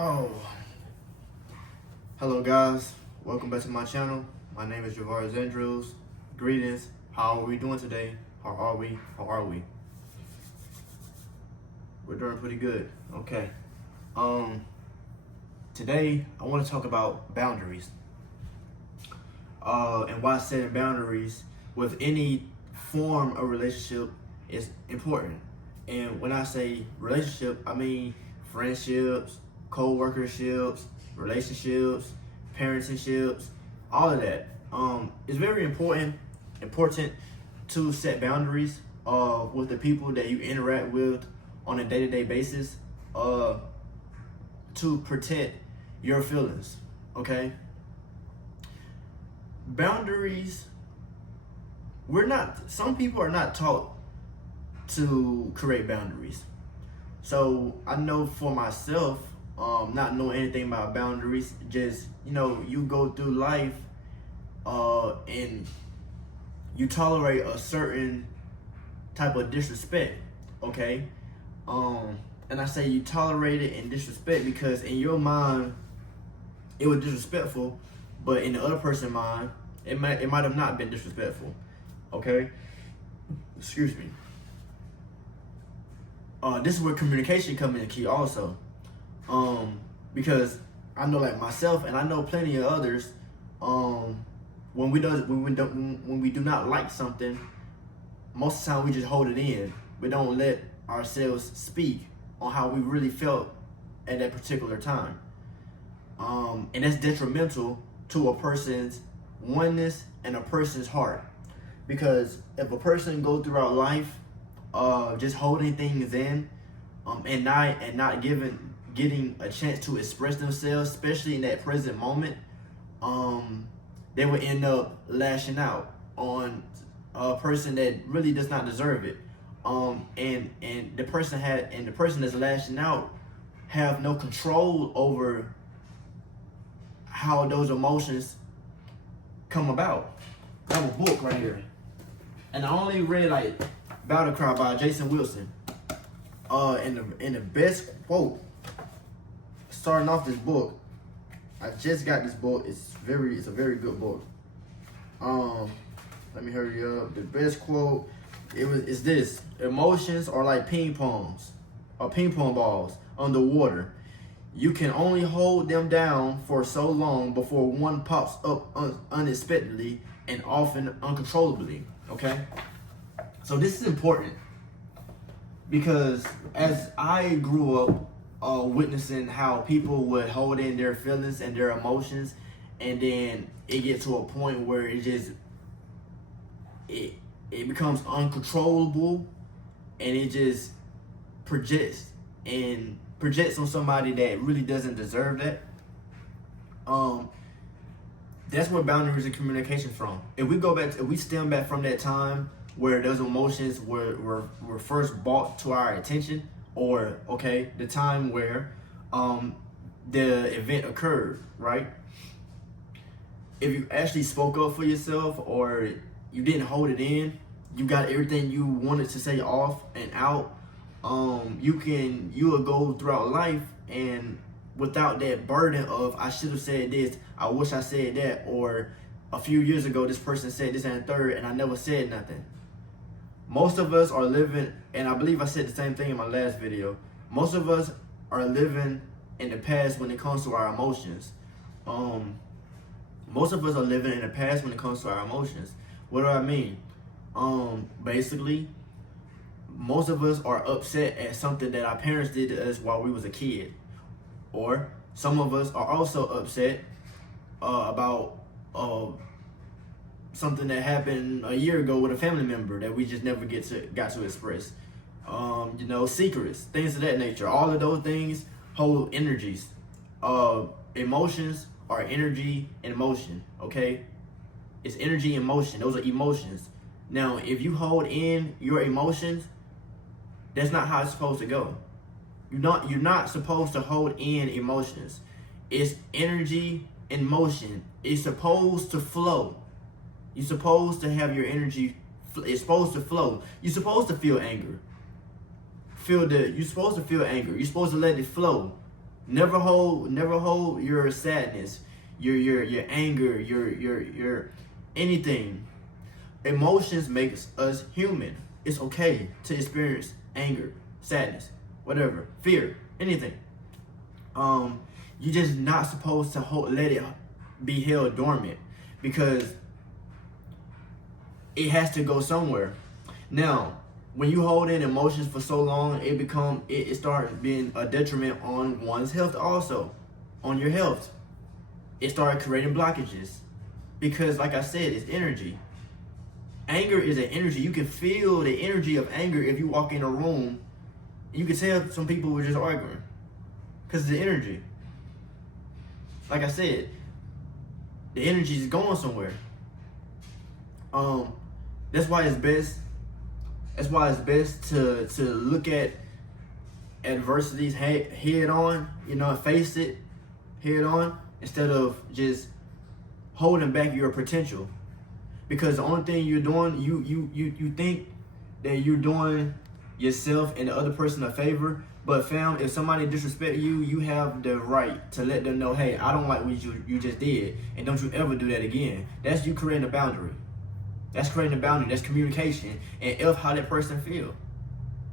Oh, hello guys, welcome back to my channel. My name is Javar Zendros. Greetings. How are we doing today? How are we? We're doing pretty good. Okay. Today I want to talk about boundaries. And why setting boundaries with any form of relationship is important. And when I say relationship, I mean friendships, co-workerships, relationships, parenting-ships, all of that. It's very important to set boundaries with the people that you interact with on a day-to-day basis to protect your feelings, okay? Boundaries, some people are not taught to create boundaries. So I know for myself, not knowing anything about boundaries, just, you go through life and you tolerate a certain type of disrespect, okay? And I say you tolerate it and disrespect because in your mind, it was disrespectful, but in the other person's mind, it might have not been disrespectful, okay? Excuse me. This is where communication comes in key also, because I know like myself and I know plenty of others. When we do not like something, most of the time we just hold it in. We don't let ourselves speak on how we really felt at that particular time, and that's detrimental to a person's oneness and a person's heart. Because if a person goes throughout life just holding things in, and not getting a chance to express themselves, especially in that present moment, they would end up lashing out on a person that really does not deserve it. And the person that's lashing out have no control over how those emotions come about. I have a book right here, and I only read like Battle Cry by Jason Wilson. And the best quote starting off this book, I just got this book. It's a very good book. Let me hurry up. The best quote is this: emotions are like ping pong balls underwater. You can only hold them down for so long before one pops up unexpectedly and often uncontrollably. Okay? So this is important because as I grew up witnessing how people would hold in their feelings and their emotions, and then it gets to a point where it becomes uncontrollable, and it just projects on somebody that really doesn't deserve that. That's where boundaries and communication from. If we stem back from that time where those emotions were first brought to our attention, or the time where the event occurred, right? If you actually spoke up for yourself, or you didn't hold it in, you got everything you wanted to say off and out, you will go throughout life and without that burden of, I should have said this, I wish I said that, or a few years ago this person said this and third and I never said nothing. Most of us are living, and I believe I said the same thing in my last video, most of us are living in the past when it comes to our emotions. Most of us are living in the past when it comes to our emotions. What do I mean? Basically, most of us are upset at something that our parents did to us while we was a kid. Or some of us are also upset about something that happened a year ago with a family member that we just never got to express. Secrets, things of that nature. All of those things hold energies. Emotions are energy and motion, okay? It's energy and motion. Those are emotions. Now, if you hold in your emotions, that's not how it's supposed to go. You're not supposed to hold in emotions. It's energy and motion. It's supposed to flow. You're supposed to have your energy. It's supposed to flow. You're supposed to feel anger. You're supposed to feel anger. You're supposed to let it flow. Never hold your sadness, your anger, your anything. Emotions makes us human. It's okay to experience anger, sadness, whatever, fear, anything. You just not supposed to let it be held dormant, because it has to go somewhere. Now, when you hold in emotions for so long, it starts being a detriment on one's health, also on your health. It started creating blockages, because like I said, it's energy. Anger is an energy. You can feel the energy of anger if you walk in a room. You can tell some people were just arguing, because it's the energy. Like I said, the energy is going somewhere. That's why it's best. That's why it's best to look at adversities head on. Face it head on, instead of just holding back your potential. Because the only thing you're doing, you think that you're doing yourself and the other person a favor. But fam, if somebody disrespect you, you have the right to let them know, hey, I don't like what you just did, and don't you ever do that again. That's you creating a boundary. That's creating a boundary. That's communication. And how that person feel.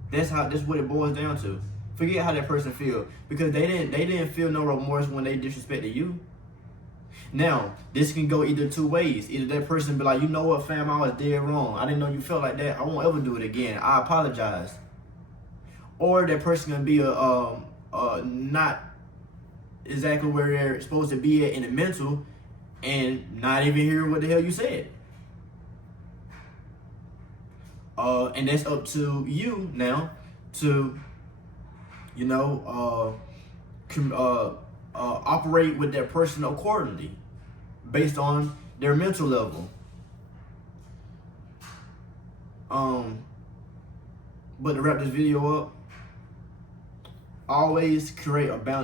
That's what it boils down to. Forget how that person feel, because they didn't feel no remorse when they disrespected you. Now, this can go either two ways. Either that person be like, you know what, fam, I was dead wrong. I didn't know you felt like that. I won't ever do it again. I apologize. Or that person can be not exactly where they're supposed to be at in the mental, and not even hear what the hell you said. And that's up to you now to, operate with that person accordingly, based on their mental level. But to wrap this video up, always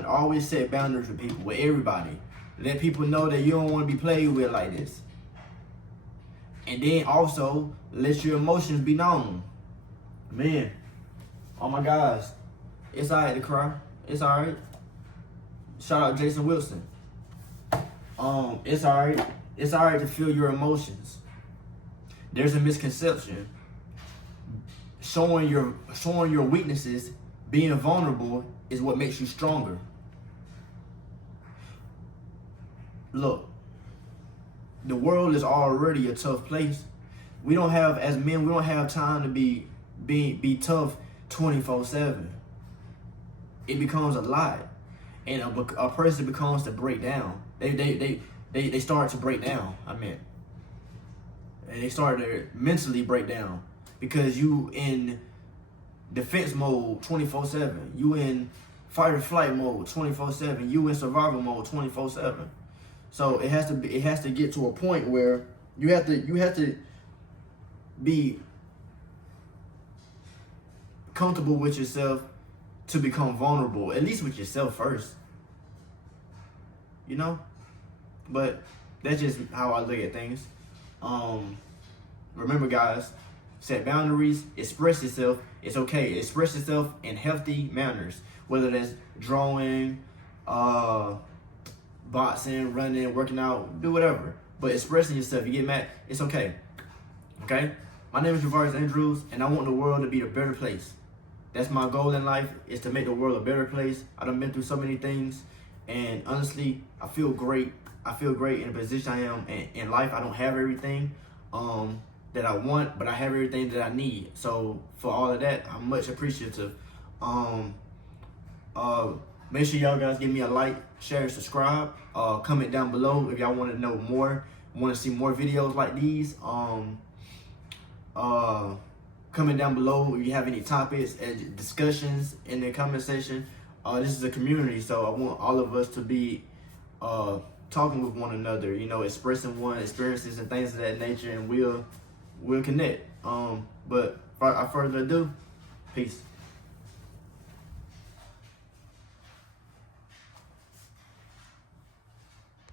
always set boundaries with people, with everybody. Let people know that you don't want to be played with like this. And then also let your emotions be known. Man, oh my gosh, it's alright to cry. It's alright. Shout out Jason Wilson. It's alright. It's alright to feel your emotions. There's a misconception. Showing your weaknesses, being vulnerable, is what makes you stronger. Look, the world is already a tough place. As men, we don't have time to be tough 24/7. It becomes a lot, and a person becomes to break down. They start to break down. And they start to mentally break down, because you in defense mode 24/7. You in fight or flight mode 24/7. You in survival mode 24/7. So it has to get to a point where you have to be comfortable with yourself to become vulnerable, at least with yourself first. But that's just how I look at things. Remember, guys, set boundaries, express yourself. It's okay. Express yourself in healthy manners, whether that's drawing, boxing, running, working out, do whatever. But expressing yourself, you get mad, it's okay. Okay? My name is Javarius Andrews, and I want the world to be a better place. That's my goal in life, is to make the world a better place. I done been through so many things, and honestly, I feel great. I feel great in the position I am in life. I don't have everything that I want, but I have everything that I need. So for all of that, I'm much appreciative. Make sure y'all guys give me a like, share, and subscribe. Comment down below if y'all want to know more, want to see more videos like these. Comment down below if you have any topics and discussions in the comment section. This is a community, so I want all of us to be talking with one another, expressing one's experiences and things of that nature, and we'll connect. But without further ado, peace.